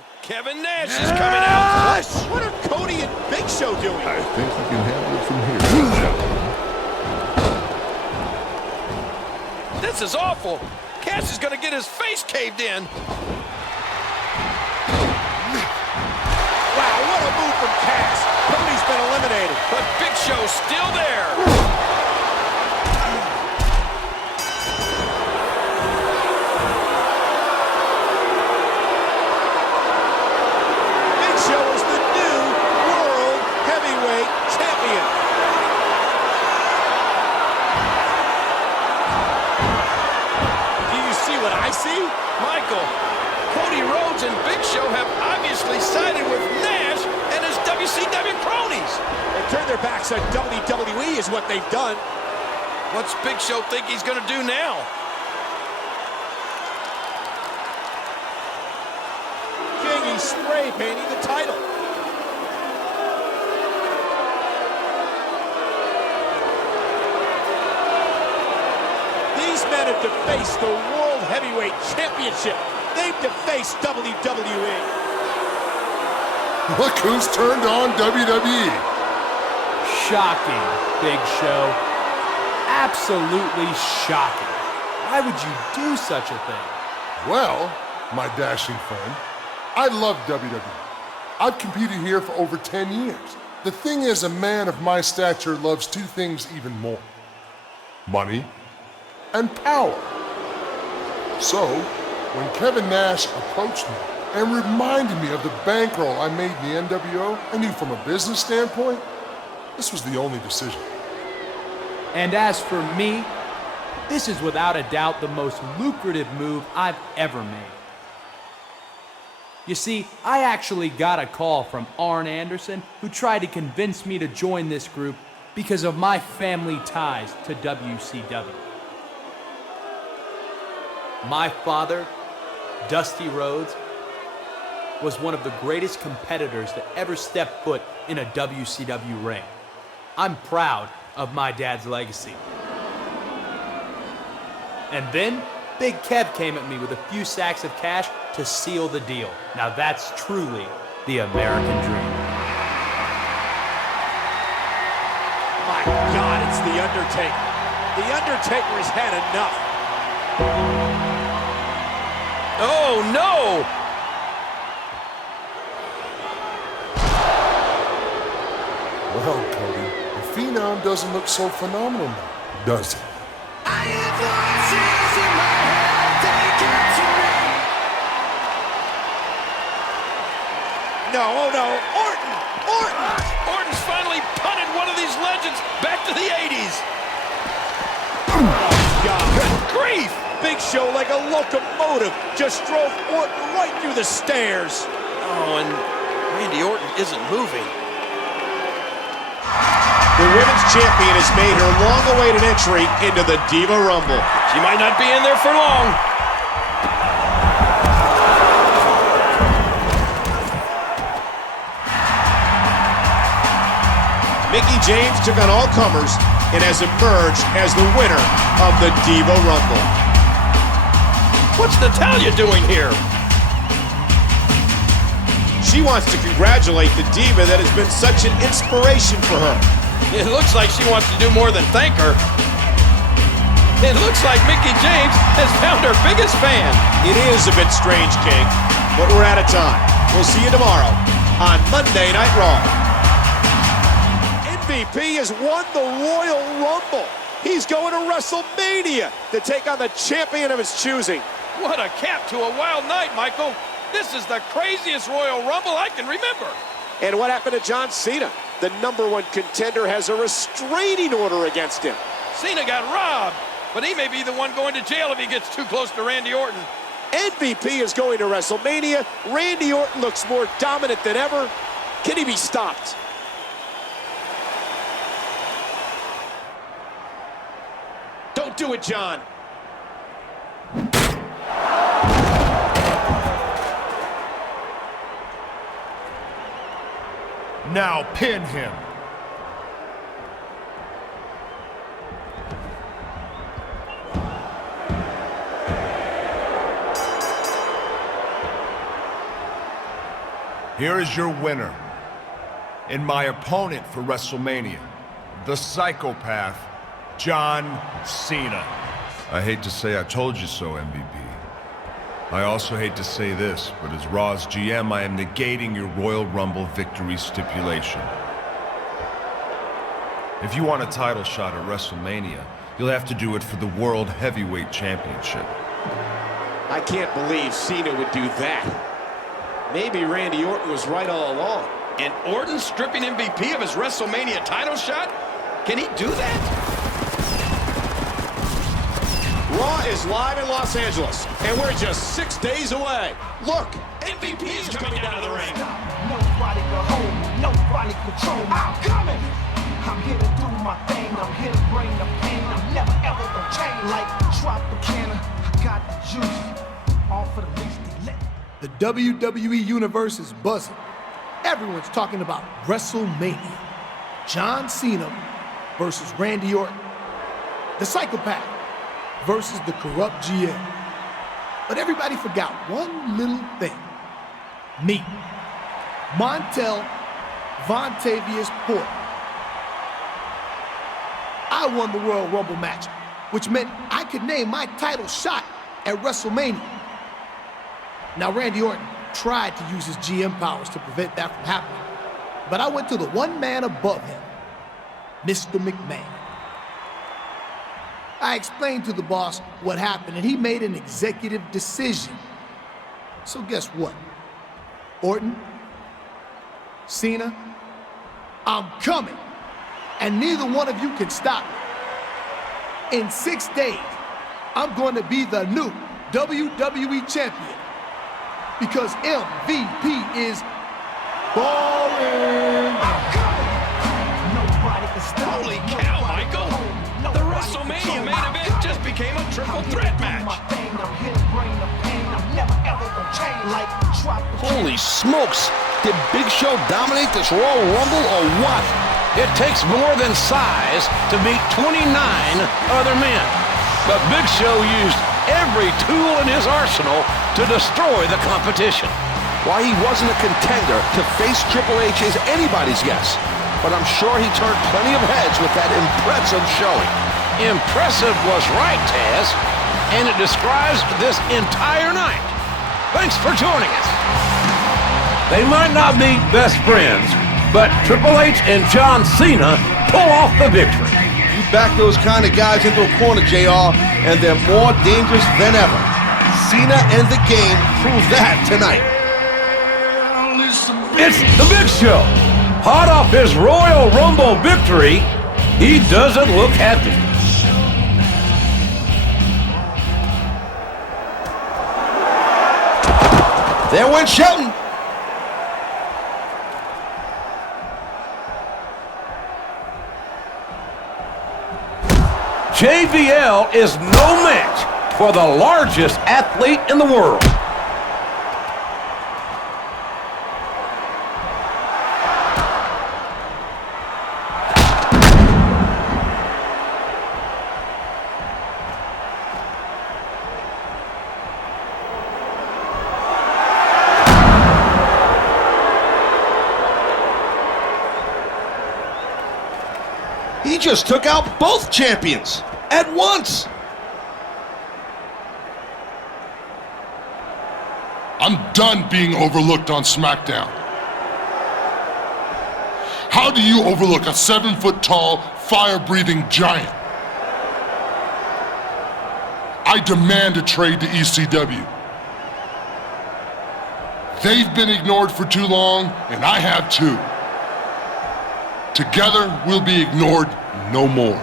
Uh-oh, Kevin Nash is coming out. What are Cody and Big Show doing? I think you can handle it from here, gentlemen. This is awful. Cass is going to get his face caved in. Wow, what a move from Cass. Cody's been eliminated. But Big Show's still there. Big Show is the new World Heavyweight Champion. Do you see what I see? Michael, Cody Rhodes and Big Show have obviously sided with Nash and his WCW cronies. They turned their backs on WWE is what they've done. What's Big Show think he's going to do now? King, he's spray painting the title. These men have defaced the World Heavyweight Championship. They've defaced WWE. Look who's turned on WWE. Shocking, Big Show. Absolutely shocking. Why would you do such a thing? Well, my dashing friend, I love WWE. I've competed here for over 10 years. The thing is, a man of my stature loves two things even more: money and power. So, when Kevin Nash approached me and reminded me of the bankroll I made in the NWO, I knew from a business standpoint, this was the only decision. And as for me, this is without a doubt the most lucrative move I've ever made. You see, I actually got a call from Arn Anderson, who tried to convince me to join this group because of my family ties to WCW. My father, Dusty Rhodes, was one of the greatest competitors to ever step foot in a WCW ring. I'm proud of my dad's legacy. And then, Big Kev came at me with a few sacks of cash to seal the deal. Now that's truly the American dream. My God, it's The Undertaker. The Undertaker has had enough. Oh, no! Well, Cody, the Phenom doesn't look so phenomenal now, does he? No, oh no, Orton! Orton's finally punted one of these legends back to the 80s. Oh, God. Good grief! Big Show, like a locomotive, just drove Orton right through the stairs. Oh, and Randy Orton isn't moving. The women's champion has made her long-awaited entry into the Diva Rumble. She might not be in there for long. Mickie James took on all comers and has emerged as the winner of the Diva Rumble. What's Natalya doing here? She wants to congratulate the Diva that has been such an inspiration for her. It looks like she wants to do more than thank her. It looks like Mickie James has found her biggest fan. It is a bit strange, King, but we're out of time. We'll see you tomorrow on Monday Night Raw. MVP has won the Royal Rumble. He's going to WrestleMania to take on the champion of his choosing. What a cap to a wild night, Michael. This is the craziest Royal Rumble I can remember. And what happened to John Cena? The #1 contender has a restraining order against him. Cena got robbed, but he may be the one going to jail if he gets too close to Randy Orton. MVP is going to WrestleMania. Randy Orton looks more dominant than ever. Can he be stopped? Don't do it, John. Now pin him. Here is your winner. And my opponent for WrestleMania, the psychopath, John Cena. I hate to say I told you so, MVP. I also hate to say this, but as Raw's GM, I am negating your Royal Rumble victory stipulation. If you want a title shot at WrestleMania, you'll have to do it for the World Heavyweight Championship. I can't believe Cena would do that. Maybe Randy Orton was right all along. And Orton stripping MVP of his WrestleMania title shot? Can he do that? Raw is live in Los Angeles, and we're just 6 days away. Look, MVP is coming down to the ring. Nobody can hold me, nobody control me. I'm coming. I'm here to do my thing. I'm here to bring the pain. I'm never ever gonna change. Like Tropicana, I got the juice. All for the least elect. The WWE Universe is buzzing. Everyone's talking about WrestleMania. John Cena versus Randy Orton. The psychopath versus the corrupt GM. But everybody forgot one little thing. Me. Montel Vontavious Porter. I won the Royal Rumble match, which meant I could name my title shot at WrestleMania. Now, Randy Orton tried to use his GM powers to prevent that from happening, but I went to the one man above him, Mr. McMahon. I explained to the boss what happened, and he made an executive decision. So guess what? Orton, Cena, I'm coming, and neither one of you can stop me. In 6 days, I'm going to be the new WWE champion, because MVP is ballin'. Holy cow, Michael! The WrestleMania main event just became a triple threat match. Holy smokes! Did Big Show dominate this Royal Rumble or what? It takes more than size to beat 29 other men. But Big Show used every tool in his arsenal to destroy the competition. Why he wasn't a contender to face Triple H is anybody's guess. But I'm sure he turned plenty of heads with that impressive showing. Impressive was right, Taz, and it describes this entire night. Thanks for joining us. They might not be best friends, but Triple H and John Cena pull off the victory. You back those kind of guys into a corner, JR, and they're more dangerous than ever. Cena and the game prove that tonight. It's the Big Show. Hot off his Royal Rumble victory, he doesn't look happy. There went Shelton. JBL is no match for the largest athlete in the world. He just took out both champions at once. I'm done being overlooked on SmackDown. How do you overlook a 7-foot-tall, fire-breathing giant? I demand a trade to ECW. They've been ignored for too long, and I have too. Together, we'll be ignored no more.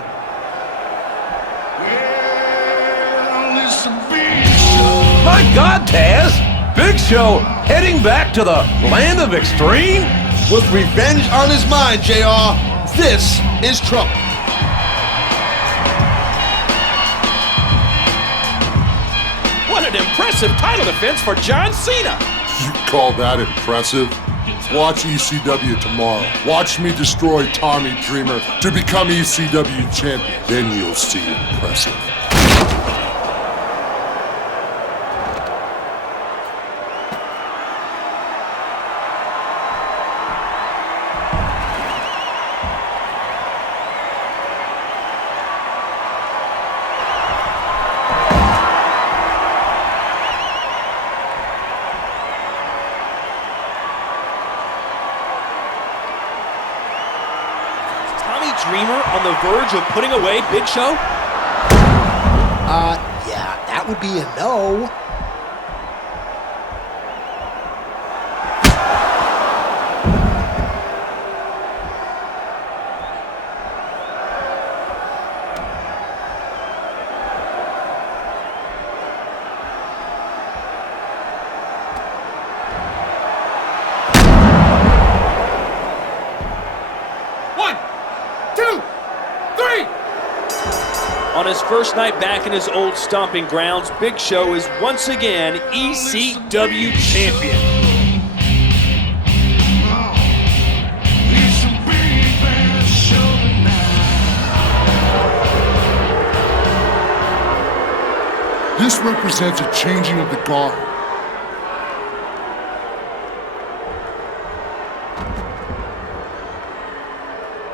My God, Taz! Big Show heading back to the land of extreme? With revenge on his mind, JR, this is trouble. What an impressive title defense for John Cena! You call that impressive? Watch ECW tomorrow. Watch me destroy Tommy Dreamer to become ECW champion. Then you'll see impressive. Dreamer on the verge of putting away Big Show? Yeah, that would be a no. On his first night back in his old stomping grounds, Big Show is once again ECW champion. This represents a changing of the guard.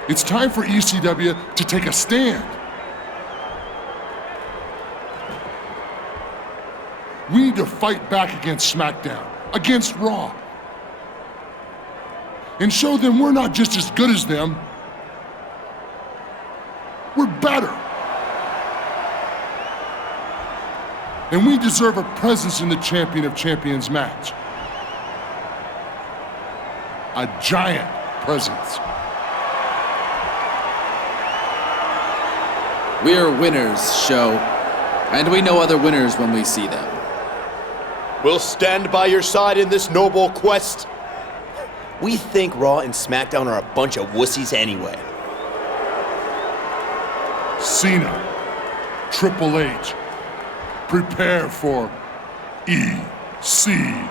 It's time for ECW to take a stand. We need to fight back against SmackDown, against Raw, and show them we're not just as good as them, we're better. And we deserve a presence in the Champion of Champions match. A giant presence. We're winners, Show, and we know other winners when we see them. We'll stand by your side in this noble quest. We think Raw and SmackDown are a bunch of wussies anyway. Cena, Triple H, prepare for ECW.